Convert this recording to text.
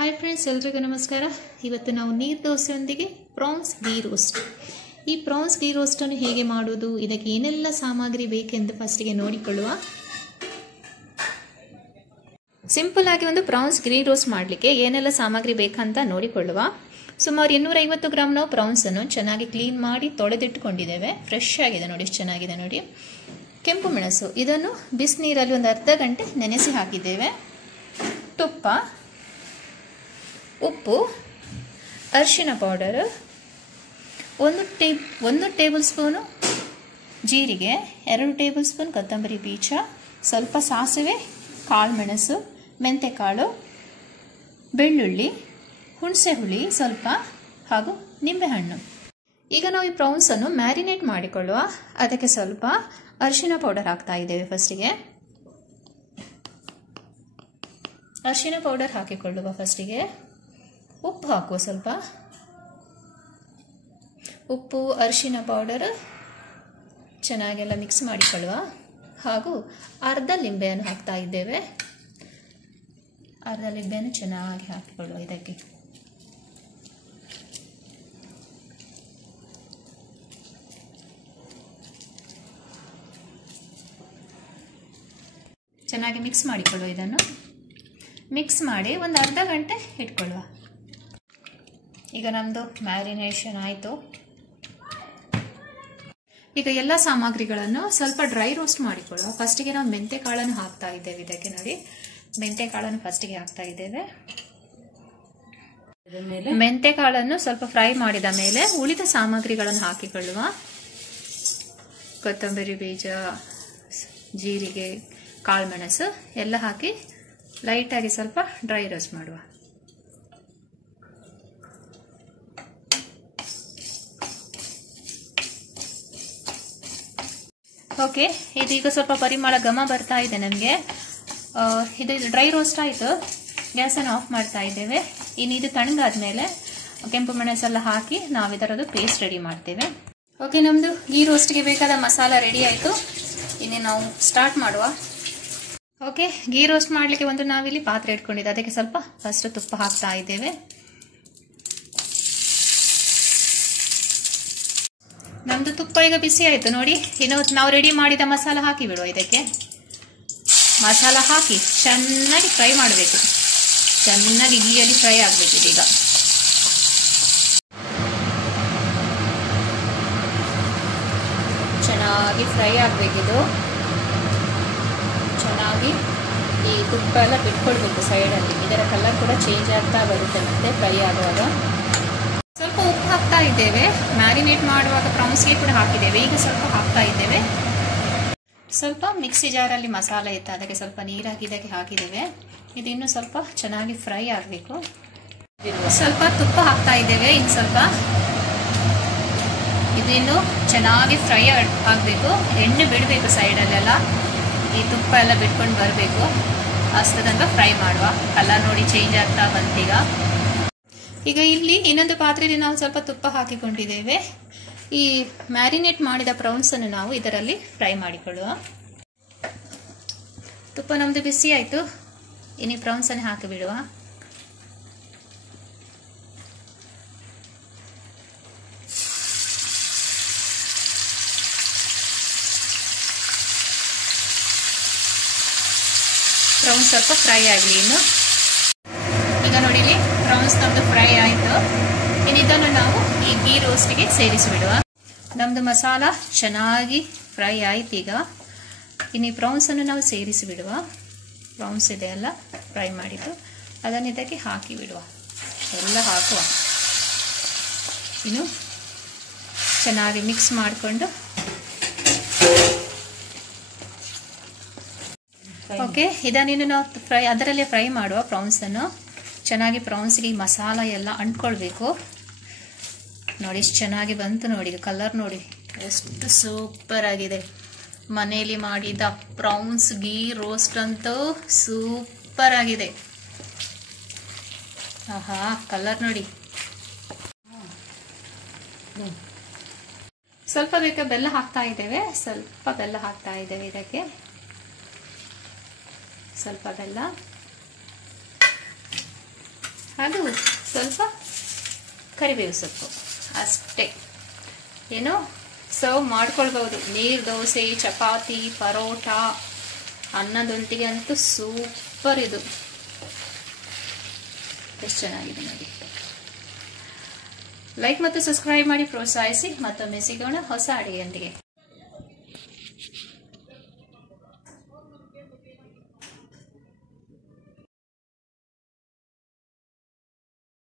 Hi friends, ಎಲ್ರಿಗೂ ನಮಸ್ಕಾರ. ಇವತ್ತು ನಾವು ನೀರು ದೋಸೆಯೊಂದಿಗೆ ಪ್ರಾನ್ಸ್ ಗೀ ರೋಸ್ಟ್. ಈ ಪ್ರಾನ್ಸ್ ಗೀ ರೋಸ್ಟನ್ನು ಹೇಗೆ ಮಾಡೋದು, ಇದಕ್ಕೆ ಏನೆಲ್ಲ ಸಾಮಗ್ರಿ ಬೇಕೆಂದು ಫಸ್ಟಿಗೆ ನೋಡಿಕೊಳ್ಳುವ. ಸಿಂಪಲ್ ಆಗಿ ಒಂದು ಪ್ರಾನ್ಸ್ ಗೀ ರೋಸ್ಟ್ ಮಾಡಲಿಕ್ಕೆ ಏನೆಲ್ಲ ಸಾಮಗ್ರಿ ಬೇಕಂತ ನೋಡಿಕೊಳ್ಳುವ. ಸುಮಾರು 250 ಗ್ರಾಮ್ ನಾವು ಪ್ರಾನ್ಸನ್ನು ಚೆನ್ನಾಗಿ ಕ್ಲೀನ್ ಮಾಡಿ ತೊಳೆದಿಟ್ಟುಕೊಂಡಿದ್ದೇವೆ. ಫ್ರೆಶ್ ಆಗಿದೆ ನೋಡಿ, ಎಷ್ಟು ಚೆನ್ನಾಗಿದೆ ನೋಡಿ. ಕೆಂಪು ಮೆಣಸು, ಇದನ್ನು ಬಿಸಿನೀರಲ್ಲಿ ಒಂದು ಅರ್ಧ ಗಂಟೆ ನೆನೆಸಿ ಹಾಕಿದ್ದೇವೆ. ತುಪ್ಪ, ಉಪ್ಪು, ಅರಿಶಿನ ಪೌಡರು, ಒಂದು ಟೇಬಲ್ ಸ್ಪೂನು ಜೀರಿಗೆ, 2 ಟೇಬಲ್ ಸ್ಪೂನ್ ಕೊತ್ತಂಬರಿ ಬೀಜ, ಸ್ವಲ್ಪ ಸಾಸಿವೆ, ಕಾಳು ಮೆಣಸು, ಮೆಂತೆಕಾಳು, ಬೆಳ್ಳುಳ್ಳಿ, ಹುಣಸೆ ಹುಳಿ ಸ್ವಲ್ಪ, ಹಾಗೂ ನಿಂಬೆಹಣ್ಣು. ಈಗ ನಾವು ಈ ಪ್ರಾನ್ಸನ್ನು ಮ್ಯಾರಿನೇಟ್ ಮಾಡಿಕೊಳ್ಳುವ. ಅದಕ್ಕೆ ಸ್ವಲ್ಪ ಅರಿಶಿನ ಪೌಡರ್ ಹಾಕ್ತಾ ಇದ್ದೇವೆ. ಫಸ್ಟಿಗೆ ಅರಿಶಿನ ಪೌಡರ್ ಹಾಕಿಕೊಳ್ಳುವ. ಫಸ್ಟಿಗೆ ಉಪ್ಪು ಹಾಕುವ. ಸ್ವಲ್ಪ ಉಪ್ಪು, ಅರಿಶಿನ ಪೌಡರ್ ಚೆನ್ನಾಗೆಲ್ಲ ಮಿಕ್ಸ್ ಮಾಡಿಕೊಳ್ಳುವ. ಹಾಗೂ ಅರ್ಧ ಲಿಂಬೆಯನ್ನು ಹಾಕ್ತಾ ಇದ್ದೇವೆ. ಅರ್ಧ ಲಿಂಬೆಯನ್ನು ಚೆನ್ನಾಗಿ ಹಾಕಿಕೊಳ್ಳುವ. ಇದಕ್ಕೆ ಚೆನ್ನಾಗಿ ಮಿಕ್ಸ್ ಮಾಡಿಕೊಳ್ಳುವ. ಇದನ್ನು ಮಿಕ್ಸ್ ಮಾಡಿ ಒಂದು ಅರ್ಧ ಗಂಟೆ ಇಟ್ಕೊಳ್ಳುವ. ಈಗ ನಮ್ಮದು ಮ್ಯಾರಿನೇಷನ್ ಆಯಿತು. ಈಗ ಎಲ್ಲ ಸಾಮಗ್ರಿಗಳನ್ನು ಸ್ವಲ್ಪ ಡ್ರೈ ರೋಸ್ಟ್ ಮಾಡಿಕೊಳ್ಳುವ. ಫಸ್ಟಿಗೆ ನಾವು ಮೆಂತೆ ಕಾಳನ್ನು ಹಾಕ್ತಾ ಇದ್ದೇವೆ. ಇದಕ್ಕೆ ನೋಡಿ, ಮೆಂತೆ ಕಾಳನ್ನು ಫಸ್ಟಿಗೆ ಹಾಕ್ತಾ ಇದ್ದೇವೆ. ಮೆಂತೆ ಕಾಳನ್ನು ಸ್ವಲ್ಪ ಫ್ರೈ ಮಾಡಿದ ಮೇಲೆ ಉಳಿದ ಸಾಮಗ್ರಿಗಳನ್ನು ಹಾಕಿಕೊಳ್ಳುವ. ಕೊತ್ತಂಬರಿ ಬೀಜ, ಜೀರಿಗೆ, ಕಾಳು ಮೆಣಸು ಎಲ್ಲ ಹಾಕಿ ಲೈಟಾಗಿ ಸ್ವಲ್ಪ ಡ್ರೈ ರೋಸ್ಟ್ ಮಾಡುವ. ಓಕೆ, ಇದೀಗ ಸ್ವಲ್ಪ ಪರಿಮಳ ಘಮ ಬರ್ತಾ ಇದೆ ನಮಗೆ. ಇದು ಡ್ರೈ ರೋಸ್ಟ್ ಆಯಿತು. ಗ್ಯಾಸನ್ನು ಆಫ್ ಮಾಡ್ತಾ ಇದ್ದೇವೆ. ಇನ್ನು ಇದು ತಣ್ಣಗಾದ್ಮೇಲೆ ಕೆಂಪು ಮೆಣಸೆಲ್ಲ ಹಾಕಿ ನಾವು ಇದರದ್ದು ಪೇಸ್ಟ್ ರೆಡಿ ಮಾಡ್ತೇವೆ. ಓಕೆ, ನಮ್ಮದು ಗೀ ರೋಸ್ಟ್ಗೆ ಬೇಕಾದ ಮಸಾಲ ರೆಡಿ ಆಯಿತು. ಇನ್ನು ನಾವು ಸ್ಟಾರ್ಟ್ ಮಾಡುವ. ಓಕೆ, ಗೀ ರೋಸ್ಟ್ ಮಾಡಲಿಕ್ಕೆ ಒಂದು ನಾವಿಲ್ಲಿ ಪಾತ್ರೆ ಇಟ್ಕೊಂಡಿದ್ದೆ. ಅದಕ್ಕೆ ಸ್ವಲ್ಪ ಫಸ್ಟ್ ತುಪ್ಪ ಹಾಕ್ತಾ ಇದ್ದೇವೆ. ನಮ್ದು ತುಪ್ಪ ಈಗ ಬಿಸಿ ಆಯಿತು ನೋಡಿ. ಇನ್ನು ನಾವು ರೆಡಿ ಮಾಡಿದ ಮಸಾಲ ಹಾಕಿ ಬಿಡುವ. ಇದಕ್ಕೆ ಮಸಾಲ ಹಾಕಿ ಚೆನ್ನಾಗಿ ಫ್ರೈ ಮಾಡಬೇಕು. ಚೆನ್ನಾಗಿ ಗೀಯಲ್ಲಿ ಫ್ರೈ ಆಗಬೇಕು. ಇದೀಗ ಚೆನ್ನಾಗಿ ಫ್ರೈ ಆಗಬೇಕಿದು. ಚೆನ್ನಾಗಿ ಈ ತುಪ್ಪ ಎಲ್ಲ ಬಿಟ್ಕೊಳ್ಬೇಕು ಸೈಡಲ್ಲಿ. ಇದರ ಕಲರ್ ಕೂಡ ಚೇಂಜ್ ಆಗ್ತಾ ಬರುತ್ತೆ ಮತ್ತೆ ಫ್ರೈ ಆಗುವಾಗ. ಸ್ವಲ್ಪ ಉಪ್ಪು ಹಾಕ್ತಾ ಇದ್ದೇವೆ. ಮ್ಯಾರಿನೇಟ್ ಮಾಡುವಾಗ ಪ್ರಾನ್ಸ್ಗೆ ಕೂಡ ಹಾಕಿದ್ದೇವೆ. ಈಗ ಸ್ವಲ್ಪ ಹಾಕ್ತಾ ಇದ್ದೇವೆ. ಸ್ವಲ್ಪ ಮಿಕ್ಸಿ ಜಾರಲ್ಲಿ ಮಸಾಲೆ ಇತ್ತು, ಅದಕ್ಕೆ ಸ್ವಲ್ಪ ನೀರಾಗಿ ಇದಕ್ಕೆ ಹಾಕಿದ್ದೇವೆ. ಇದು ಇನ್ನೂ ಸ್ವಲ್ಪ ಚೆನ್ನಾಗಿ ಫ್ರೈ ಆಗಬೇಕು. ಸ್ವಲ್ಪ ತುಪ್ಪ ಹಾಕ್ತಾ ಇದ್ದೇವೆ. ಇನ್ನು ಸ್ವಲ್ಪ ಇದಿನ್ನು ಚೆನ್ನಾಗಿ ಫ್ರೈ ಆಗಬೇಕು. ಎಣ್ಣೆ ಬಿಡಬೇಕು ಸೈಡಲ್ಲೆಲ್ಲ. ಈ ತುಪ್ಪ ಎಲ್ಲ ಬಿಟ್ಕೊಂಡು ಬರಬೇಕು. ಅಷ್ಟು ತನಕ ಫ್ರೈ ಮಾಡುವ. ಕಲರ್ ನೋಡಿ ಚೇಂಜ್ ಆಗ್ತಾ ಬಂತೀಗ. ಈಗ ಇಲ್ಲಿ ಇನ್ನೊಂದು ಪಾತ್ರೆಯಲ್ಲಿ ನಾವು ಸ್ವಲ್ಪ ತುಪ್ಪ ಹಾಕಿಕೊಂಡಿದ್ದೇವೆ. ಈ ಮ್ಯಾರಿನೇಟ್ ಮಾಡಿದ ಪ್ರಾನ್ಸನ್ನು ನಾವು ಇದರಲ್ಲಿ ಫ್ರೈ ಮಾಡಿಕೊಳ್ಳುವ. ತುಪ್ಪ ನಮ್ಮದು ಬಿಸಿ ಆಯಿತು. ಇನ್ನು ಪ್ರಾನ್ಸನ್ನು ಹಾಕಿಬಿಡುವ. ಪ್ರಾನ್ಸ್ ಸ್ವಲ್ಪ ಫ್ರೈ ಆಗಲಿ ಇನ್ನು. ಈಗ ನೋಡಿಲಿ, ಪ್ರಾನ್ಸ್ ನಮ್ಮದು ಫ್ರೈ ಆಯಿತು. ಇನ್ನು ಇದನ್ನು ನಾವು ಈ ಗೀ ರೋಸ್ಟ್ಗೆ ಸೇರಿಸಿಬಿಡುವ. ನಮ್ಮದು ಮಸಾಲ ಚೆನ್ನಾಗಿ ಫ್ರೈ ಆಯ್ತು. ಈಗ ಇನ್ನು ಈ ಪ್ರಾನ್ಸನ್ನು ನಾವು ಸೇರಿಸಿಬಿಡುವ. ಪ್ರಾನ್ಸ್ ಇದೆಲ್ಲ ಫ್ರೈ ಮಾಡಿದ್ದು ಅದನ್ನು ಇದಕ್ಕೆ ಹಾಕಿ ಬಿಡುವ. ಎಲ್ಲ ಹಾಕುವ. ಇನ್ನು ಚೆನ್ನಾಗಿ ಮಿಕ್ಸ್ ಮಾಡಿಕೊಂಡು ಓಕೆ, ಇದನ್ನಿನ್ನು ನಾವು ಅದರಲ್ಲೇ ಫ್ರೈ ಮಾಡುವ. ಪ್ರಾನ್ಸನ್ನು ಚೆನ್ನಾಗಿ ಪ್ರಾನ್ಸ್ಗೆ ಈ ಮಸಾಲ ಎಲ್ಲ ಅಂಟ್ಕೊಳ್ಬೇಕು. ನೋಡಿ ಎಷ್ಟು ಚೆನ್ನಾಗಿ ಬಂತು ನೋಡಿ. ಕಲರ್ ನೋಡಿ ಎಷ್ಟು ಸೂಪರ್ ಆಗಿದೆ. ಮನೆಯಲ್ಲಿ ಮಾಡಿದ ಪ್ರಾನ್ಸ್ ಗೀ ರೋಸ್ಟ್ ಅಂತೂ ಸೂಪರ್ ಆಗಿದೆ. ಆಹಾ, ಕಲರ್ ನೋಡಿ. ಸ್ವಲ್ಪ ಬೇಕಾ ಬೆಲ್ಲ ಹಾಕ್ತಾ ಇದ್ದೇವೆ. ಸ್ವಲ್ಪ ಬೆಲ್ಲ ಹಾಕ್ತಾ ಇದ್ದೇವೆ. ಇದಕ್ಕೆ ಸ್ವಲ್ಪ ಬೆಲ್ಲ ಹಾಗೂ ಸ್ವಲ್ಪ ಕರಿಬೇವು ಸೊಪ್ಪು ಅಷ್ಟೇ. ಏನು ಸರ್ವ್ ಮಾಡ್ಕೊಳ್ಬಹುದು. ನೀರು ದೋಸೆ, ಚಪಾತಿ, ಪರೋಟ, ಅನ್ನದೊಂದಿಗೆ ಅಂತೂ ಸೂಪರ್ ಇದು. ಎಷ್ಟು ಚೆನ್ನಾಗಿದೆ ನೋಡಿ. ಲೈಕ್ ಮತ್ತು ಸಬ್ಸ್ಕ್ರೈಬ್ ಮಾಡಿ ಪ್ರೋತ್ಸಾಹಿಸಿ. ಮತ್ತೊಮ್ಮೆ ಸಿಗೋಣ ಹೊಸ ಅಡಿಗೆಯೊಂದಿಗೆ.